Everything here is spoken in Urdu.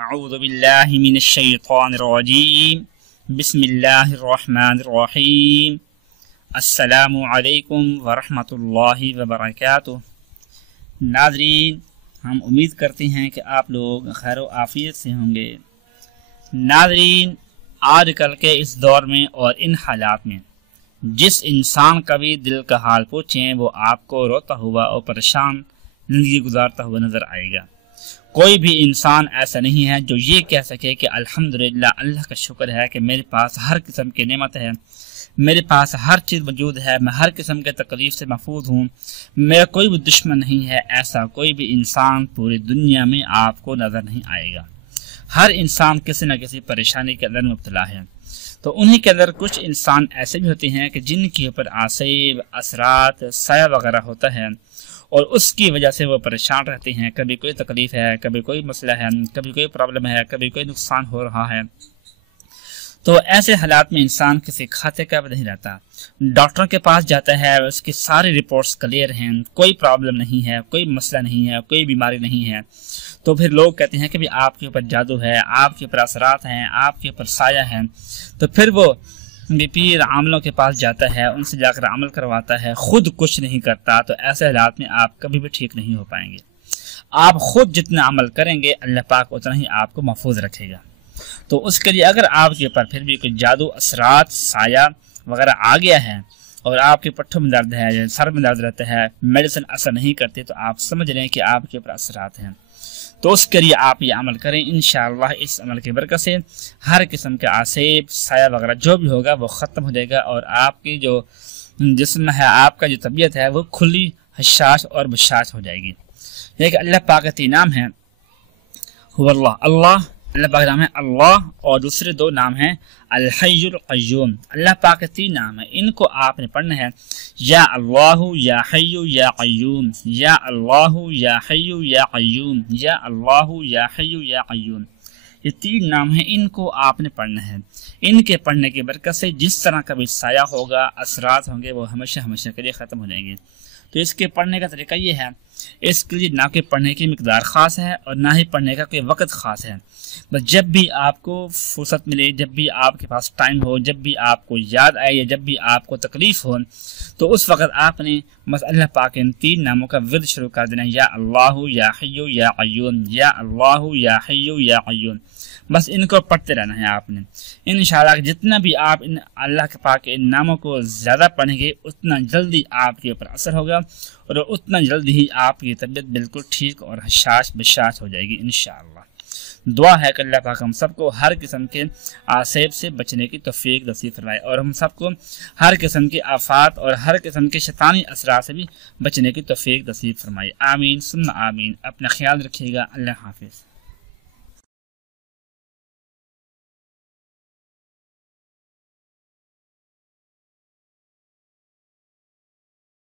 اعوذ باللہ من الشیطان الرجیم بسم اللہ الرحمن الرحیم السلام علیکم ورحمۃ اللہ وبرکاتہ۔ ناظرین، ہم امید کرتے ہیں کہ آپ لوگ خیر و عافیت سے ہوں گے۔ ناظرین، آج کل کے اس دور میں اور ان حالات میں جس انسان کا بھی دل کا حال پوچھیں وہ آپ کو روتا ہوا اور پریشان زندگی گزارتا ہوا نظر آئے گا۔ کوئی بھی انسان ایسا نہیں ہے جو یہ کہہ سکے کہ الحمدللہ، اللہ کا شکر ہے کہ میرے پاس ہر قسم کی نعمت ہے، میرے پاس ہر چیز موجود ہے، میں ہر قسم کے تکلیف سے محفوظ ہوں، میرا کوئی بھی دشمن نہیں ہے۔ ایسا کوئی بھی انسان پوری دنیا میں آپ کو نظر نہیں آئے گا۔ ہر انسان کسی نہ کسی پریشانی کے اندر مبتلا ہے۔ تو انہی کے اندر کچھ انسان ایسے بھی ہوتے ہیں کہ جن کے اوپر آسیب، اثرات، سایہ وغیرہ ہوتا ہے اور اس کی وجہ سے وہ پریشان رہتے ہیں۔ کبھی کوئی تکلیف ہے، کبھی کوئی مسئلہ ہے، کبھی کوئی پرابلم ہے، کبھی کوئی نقصان ہو رہا ہے۔ تو ایسے حالات میں انسان کسی کھاتے کا بھی نہیں رہتا۔ ڈاکٹروں کے پاس جاتا ہے، اس کی ساری رپورٹس کلیئر ہیں، کوئی پرابلم نہیں ہے، کوئی مسئلہ نہیں ہے، کوئی بیماری نہیں ہے۔ تو پھر لوگ کہتے ہیں کہ بھی آپ کے اوپر جادو ہے، آپ کے اوپر اثرات ہیں، آپ کے اوپر سایہ ہے۔ تو پھر وہ پیر عاملوں کے پاس جاتا ہے، ان سے جا کر عمل کرواتا ہے، خود کچھ نہیں کرتا۔ تو ایسے حالات میں آپ کبھی بھی ٹھیک نہیں ہو پائیں گے۔ آپ خود جتنا عمل کریں گے اللہ پاک اتنا ہی آپ کو محفوظ رکھے گا۔ تو اس کے لیے اگر آپ کے اوپر پھر بھی کوئی جادو، اثرات، سایہ وغیرہ آ گیا ہے اور آپ کے پٹھوں میں درد ہے، سر میں درد رہتا ہے، میڈیسن اثر نہیں کرتی، تو آپ سمجھ لیں کہ آپ کے اوپر اثرات ہیں۔ تو اس کے لیے آپ یہ عمل کریں، انشاءاللہ اس عمل کی برکت سے ہر قسم کے آسیب، سایہ وغیرہ جو بھی ہوگا وہ ختم ہو جائے گا، اور آپ کی جو جسم ہے، آپ کا جو طبیعت ہے وہ کھلی، حشاش اور بشاش ہو جائے گی۔ لیکن اللہ پاک کے نام ہے اللہ پاک نام ہے اللہ، اور دوسرے دو نام ہیں الحی القیوم۔ اللہ پاک کے 3 نام ہیں، ان کو آپ نے پڑھنا ہے، یا اللہ یا حی یا قیوم، یا اللہ یا حی یا قیوم، یا اللہ یا حی یا قیوم۔ یہ 3 نام ہیں، ان کو آپ نے پڑھنا ہے۔ ان کے پڑھنے کی برکت سے جس طرح کا بھی سایہ ہوگا، اثرات ہوں گے، وہ ہمیشہ ہمیشہ کے لیے ختم ہو جائیں گے۔ تو اس کے پڑھنے کا طریقہ یہ ہے، اس کے لیے نہ کہ پڑھنے کی مقدار خاص ہے اور نہ ہی پڑھنے کا کوئی وقت خاص ہے۔ بس جب بھی آپ کو فرصت ملے، جب بھی آپ کے پاس ٹائم ہو، جب بھی آپ کو یاد آئے یا جب بھی آپ کو تکلیف ہو، تو اس وقت آپ نے بس اللہ پاک ان 3 ناموں کا ورد شروع کر دینا، یا اللہ یا حی یا قیوم، یا اللہ یا حی یا قیوم۔ بس ان کو پڑھتے رہنا ہے آپ نے۔ انشاءاللہ جتنا بھی آپ ان اللہ کے پاک ان ناموں کو زیادہ پڑھیں گے، اتنا جلدی آپ کے اوپر اثر ہوگا اور اتنا جلدی ہی آپ کی طبیعت بالکل ٹھیک اور حشاش بشاش ہو جائے گی انشاءاللہ۔ دعا ہے کہ اللہ پاک ہم سب کو ہر قسم کے آسیب سے بچنے کی توفیق نصیب فرمائے، اور ہم سب کو ہر قسم کی آفات اور ہر قسم کے شیطانی اثرات سے بھی بچنے کی توفیق نصیب فرمائے۔ آمین ثم آمین۔ اپنا خیال رکھیے گا۔ اللہ حافظ۔